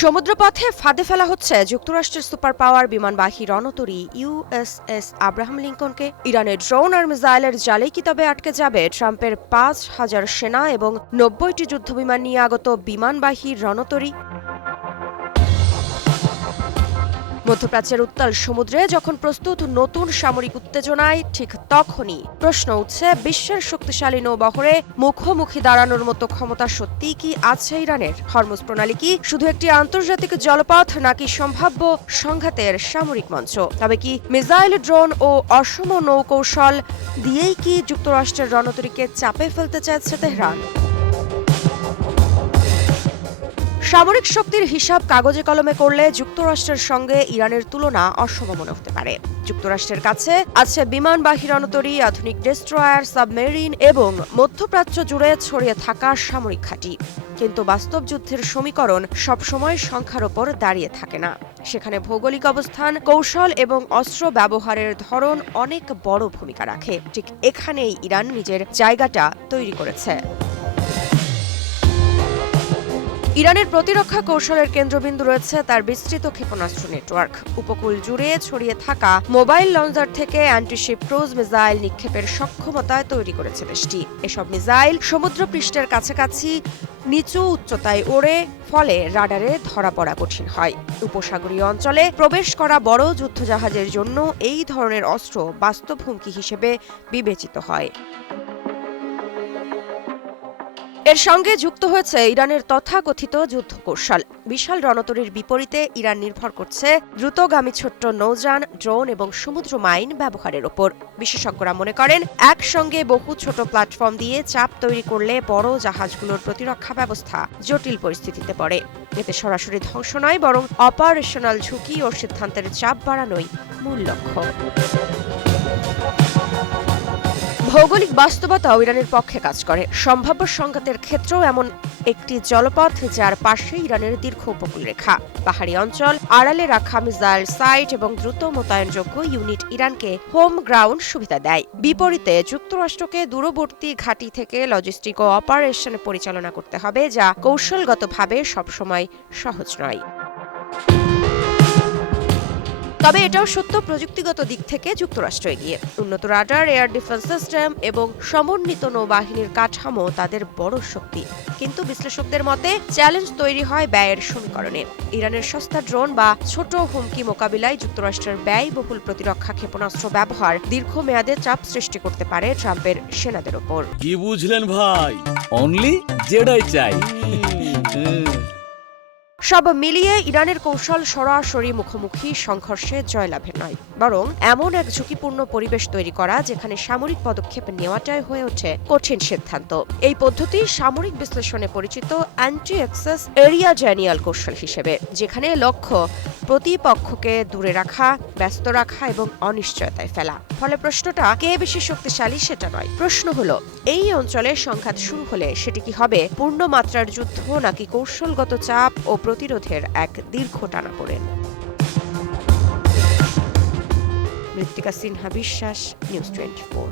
সমুদ্রপথে ফাঁদে ফেলা হচ্ছে যুক্তরাষ্ট্রের সুপার পাওয়ার বিমানবাহী রণতরী ইউএসএস আব্রাহাম লিঙ্কনকে। ইরানের ড্রোন আর মিসাইলের জালেই কি তবে আটকে যাবে ট্রাম্পের ৫,০০০ সেনা এবং ৯০টি যুদ্ধবিমান নিয়ে আগত বিমানবাহী রণতরী? মধ্যপ্রাচ্যের উত্তাল সমুদ্রে যখন প্রস্তুত নতুন সামরিক উত্তেজনায়, ঠিক তখনই প্রশ্ন উঠছে বিশ্বের শক্তিশালী নৌবহরে মুখোমুখি দাঁড়ানোর মতো ক্ষমতা সত্যিই কি আছে ইরানের? হরমুজ প্রণালী কি শুধু একটি আন্তর্জাতিক জলপথ, নাকি সম্ভাব্য সংঘাতের সামরিক মঞ্চ? তবে কি মিসাইল, ড্রোন ও অসম নৌকৌশল দিয়েই কি যুক্তরাষ্ট্রের রণতরীকে চাপে ফেলতে চাইছে তেহরান? সামরিক শক্তির হিসাব কাগজে কলমে করলে যুক্তরাষ্ট্রের সঙ্গে ইরানের তুলনা অসম মনে হতে পারে। যুক্তরাষ্ট্রের কাছে আছে বিমানবাহী রণতরী, আধুনিক ডেস্ট্রয়ার, সাবমেরিন এবং মধ্যপ্রাচ্য জুড়ে ছড়িয়ে থাকা সামরিক ঘাঁটি। কিন্তু বাস্তব যুদ্ধের সমীকরণ সবসময় সংখ্যার ওপর দাঁড়িয়ে থাকে না। সেখানে ভৌগোলিক অবস্থান, কৌশল এবং অস্ত্র ব্যবহারের ধরন অনেক বড় ভূমিকা রাখে। ঠিক এখানেই ইরান নিজের জায়গাটা তৈরি করেছে। ইরানের প্রতিরক্ষা কৌশলের কেন্দ্রবিন্দু রয়েছে তার বিস্তৃত ক্ষেপণাস্ত্র নেটওয়ার্ক। উপকূল জুড়ে ছড়িয়ে থাকা মোবাইল লঞ্চার থেকে অ্যান্টিশিপ ক্রুজ মিসাইল নিক্ষেপের সক্ষমতায় তৈরি করেছে দেশটি। এসব মিসাইল সমুদ্রপৃষ্ঠের কাছাকাছি নিচু উচ্চতায় ওড়ে, ফলে রাডারে ধরা পড়া কঠিন হয়। উপসাগরীয় অঞ্চলে প্রবেশ করা বড় যুদ্ধজাহাজের জন্য এই ধরনের অস্ত্র বাস্তব হুমকি হিসেবে বিবেচিত হয়। এর সঙ্গে যুক্ত হয়েছে ইরানের তথাকথিত যুদ্ধ কৌশল। বিশাল রণতরীর বিপরীতে ইরান নির্ভর করছে দ্রুতগামী ছোট্ট নৌযান, ড্রোন এবং সমুদ্র মাইন ব্যবহারের ওপর। বিশেষজ্ঞরা মনে করেন, একসঙ্গে বহু ছোট প্ল্যাটফর্ম দিয়ে চাপ তৈরি করলে বড় জাহাজগুলোর প্রতিরক্ষা ব্যবস্থা জটিল পরিস্থিতিতে পড়ে। এতে সরাসরি ধ্বংস নয়, বরং অপারেশনাল ঝুঁকি ও সিদ্ধান্তের চাপ বাড়ানোই মূল লক্ষ্য। ভৌগোলিক বাস্তবতাও ইরানের পক্ষে কাজ করে। সম্ভাব্য সংঘাতের ক্ষেত্রেও এমন একটি জলপথ যার পাশে ইরানের দীর্ঘ উপকূল রেখা, পাহাড়ি অঞ্চল, আড়ালে রাখা মিসাইল সাইট এবং দ্রুত মোতায়েনযোগ্য ইউনিট ইরানকে হোম গ্রাউন্ড সুবিধা দেয়। বিপরীতে যুক্তরাষ্ট্রকে দূরবর্তী ঘাঁটি থেকে লজিস্টিক ও অপারেশন পরিচালনা করতে হবে, যা কৌশলগতভাবে সবসময় সহজ নয়। তবে এটাও সত্য, প্রযুক্তিগত দিক থেকে যুক্তরাষ্ট্র এগিয়ে। উন্নত রাডার, এয়ার ডিফেন্স সিস্টেম এবং সমন্বিত নৌবাহিনীর কাঠামো তাদের বড় শক্তি। কিন্তু বিশ্লেষকদের মতে চ্যালেঞ্জ তৈরি হয় ব্যয়ের সমীকরণে। ইরানের সস্তা ড্রোন বা ছোট হুমকি মোকাবিলায় যুক্তরাষ্ট্রের ব্যয়বহুল প্রতিরক্ষা ক্ষেপণাস্ত্র ব্যবহার দীর্ঘমেয়াদে চাপ সৃষ্টি করতে পারে ট্রাম্পের সেনাদের ওপর। কি বুঝলেন ভাই? অনলি যেটাই চাই। সব মিলিয়ে ইরানের কৌশল সরাসরি মুখোমুখি সংঘর্ষে জয়লাভের নয়, বরং এমন এক ঝুঁকিপূর্ণ পরিবেশ তৈরি করা যেখানে সামরিক পদক্ষেপ নেওয়াটাই হয়ে ওঠে কঠিন সিদ্ধান্ত। এই পদ্ধতি সামরিক বিশ্লেষণে পরিচিত অ্যান্টি অ্যাক্সেস এরিয়া জ্যানিয়াল কৌশল হিসেবে, যেখানে লক্ষ্য প্রতিপক্ষকে দূরে রাখা, ব্যস্ত রাখা এবং অনিশ্চয়তায় ফেলা। ফলে প্রশ্নটা কে বেশি শক্তিশালী সেটা নয়, প্রশ্ন হলো এই অঞ্চলে সংঘাত শুরু হলে সেটি কি হবে পূর্ণমাত্রার যুদ্ধ, নাকি কৌশলগত চাপ ও প্রতিরোধের এক দীর্ঘ টানাপোড়েন। মৃত্তিকা সিনহা বিশ্বাস, নিউজ 24।